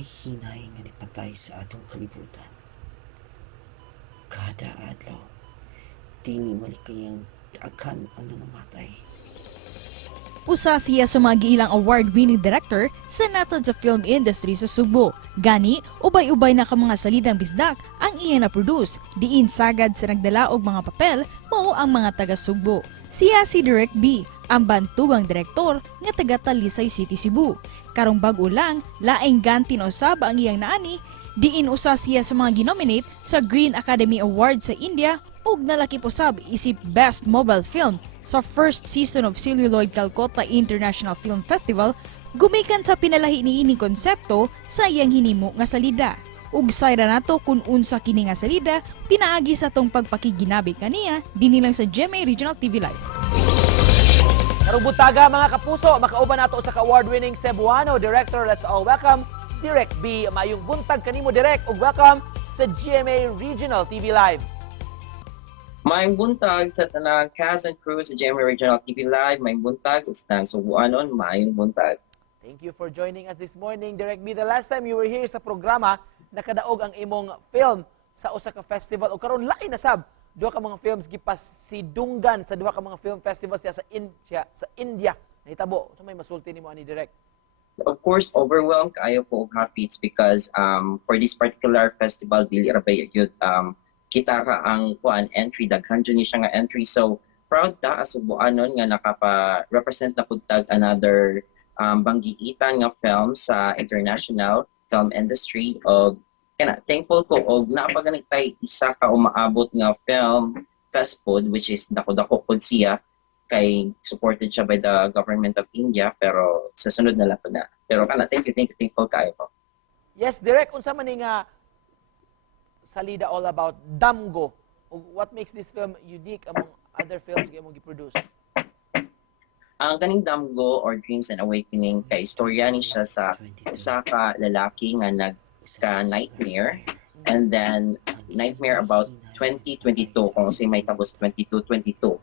Walay hinay nga nipatay sa atong kalibutan. Kada adlaw, dili malikayang daghan ang namamatay. Usa siya sa mga giilang award-winning director sa natad sa film industry sa Sugbo. Gani, ubay-ubay na ka mga salidang bisdak ang iya na-produce. Diin sagad sa nagdala og mga papel mao ang mga taga Sugbo. Siya si Direk Bee, ang bantugang direktor nga taga Talisay City, Cebu. Karong bag-o lang, laing gantin usab ang iyang naani, diin usa siya sa mga ginominate sa Green Academy Award sa India ug nalakip usab isip Best Mobile Film sa first season of Celluloid Calcutta International Film Festival, gumikan sa pinalahi niini konsepto sa iyang hinimo nga salida. Ug sayra nato kung unsa kini nga salida, pinaagi sa tong pagpakiginabi kaniya dinhi lang sa GMA Regional TV Live. Karong butaga mga kapuso, makauban nato sa award-winning Sugbuanong Direktor. Let's all welcome Direk Bee. Mayong buntag kanimo Direk ug welcome sa GMA Regional TV Live. Mayong buntag sa tanang cast and crew sa GMA Regional TV Live. Mayong buntag sa Sugbuanong, mayong buntag. Thank you for joining us this morning, Direk Bee. The last time you were here sa programa, nakadaog ang imong film sa usa ka festival. O karon lain na sab, duha ka mga films gipasidunggan sa duha ka mga film festivals sa India. Nahitabo, so may masulti nimo ani Direk. Of course, overwhelmed kayo po happy. It's because for this particular festival, dili ra ba yun, kita ka ang entry, daghan dyan siya nga entry. So, proud ta as Sugbuanong nga nakapa-represent na putag another banggiitan nga film sa international film industry. O thankful ko og napaganit tay isa ka umaabot nga film festpod, which is dako-dako pod siya kay supported siya by the government of India, pero sa sunod na lang na. Pero thankful kayo po. Yes, Direk, unsa man ni nga salida all about damgo? What makes this film unique among other films nga imong gi-produce? Ang kaning Damgo or Dreams and Awakening kay istorya ni siya sa usa ka lalaki nga nagka-nightmare, and then nightmare about 2022 kung si may tapos 2222.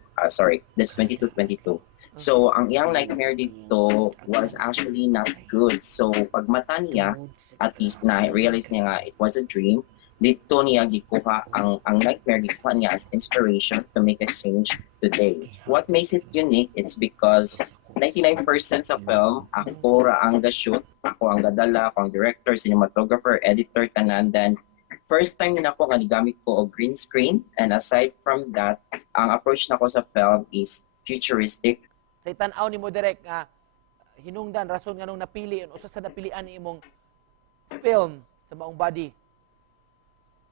That's 2222. So ang iyang nightmare dito was actually not good. So pag mata niya, at least na realize niya nga it was a dream. Dito niya gikuha ang nightmare, gikuha niya as inspiration to make a change today. What makes it unique, it's because 99% sa film, ako ra ang ga-shoot, ako ang gadala, ako ang director, cinematographer, editor, tanan. Then, first time na ako nga nigamit ko og green screen, and aside from that, ang approach nako sa film is futuristic. Sa tan-aw nimo Direk nga hinungdan rason nganong napili usa sa napilian ni imong film sa maong body.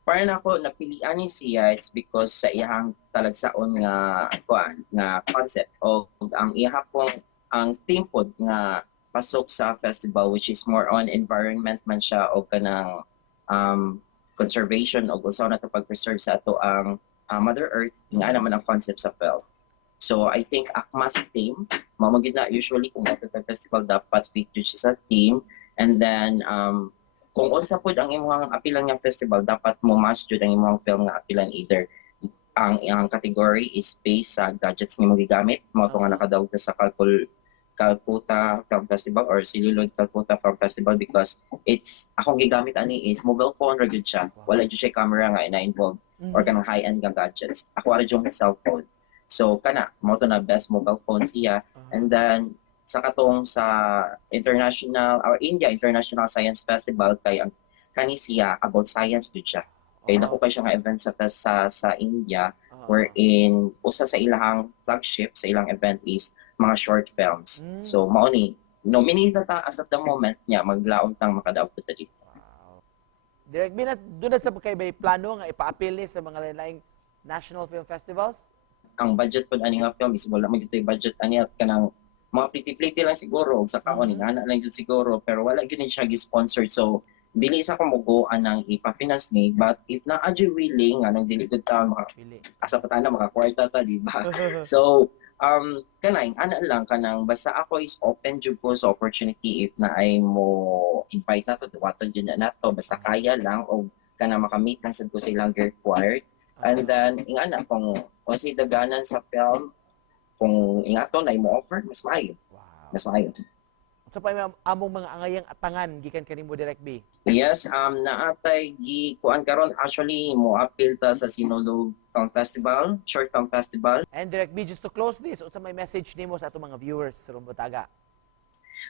Para na ako napilian ni siya, it's because sa iyang talagsaon nga concept o ang iha pong ang theme pod nga pasok sa festival, which is more on environment man siya o kanang conservation o gusto na ito pag-preserve sa ato ang Mother Earth, nga naman ang concept sa film. So I think akma sa theme, mamagid na usually kung ato festival dapat feature siya sa theme, and then kung unsa pod ang imong apilan nga festival, dapat mo match jud ang imong film nga apilan. Either ang category is based sa gadgets nga mo gigamit, mao to nga nakadaog sa Calcutta Film Festival or Celluloid Calcutta Film Festival, because it's akong gigamit ani is mobile phone ra gyud siya. Wala gyud siya camera nga ina-involve or kanang high-end nga gadgets. Ako ra jud cellphone. So kana mao to na best mobile phone siya. And then sa katong sa India International Science Festival, kay ang kani siya about science jud siya. Kay dako kay siya nga event sa India, wherein usa sa ilang flagship sa ilang event is mga short films. So mao ni nominated ta as of the moment niya, maglaom tang makadaog ta dito. Direk Bee, doon sa kay bay plano nga ipa-appeal ni sa mga lain-laing national film festivals? Ang budget pod ani nga film is wala man gitoy budget ani, at kanang mga pliti-pliti lang siguro og sa kaon ni ana lang jud siguro, pero wala gyud siya gi-sponsored. So dili sa kumuguan nang ipa-finance ni, but if na adyo willing anong dili gud taon asa pa tana maka kwarta ta, di ba? So kanang ana lang kanang basta ako is open jud ko sa opportunity if na ay mo invite na to duwaton jud na to, basta kaya lang o kana makamit lang sad ko sa ilang required. And then ingana kung si daganan sa film, kung ingato na mo offer, mas maayo. Wow. Mas maayo. Sa pa among mga angayang atangan gikan kanimo Direk Bee. Yes, naatay kuan karon actually mo appeal ta sa Sinulog Film Festival, Short Film Festival. And Direk Bee, just to close this, unsa may message nimo sa ato mga viewers sa Rumbutaga?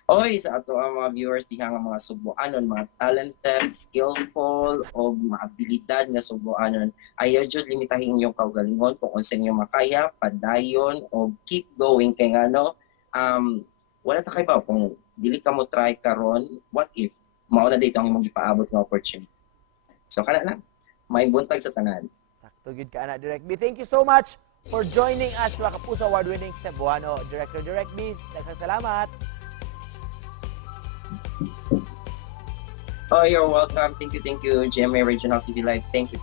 Oy, sa ato ang mga viewers diha nga mga Sugbuanon, mga talented, skillful o mga abilidad nga Sugbuanon, ayaw jud limitahin inyong kaugalingon kung unsa inyo makaya, padayon o keep going kay ngano wala ta kay ba kung dili ka mo try karon, what if mao na dito ang imong gipaabot nga opportunity. So kana lang, may buntag sa tanan. Sakto gyud ka ana Direk Bee. Thank you so much for joining us mga Kapuso award-winning Cebuano Director Direk Bee. Daghang salamat. Oh, you're welcome. Thank you, GMA Regional TV Live. Thank you.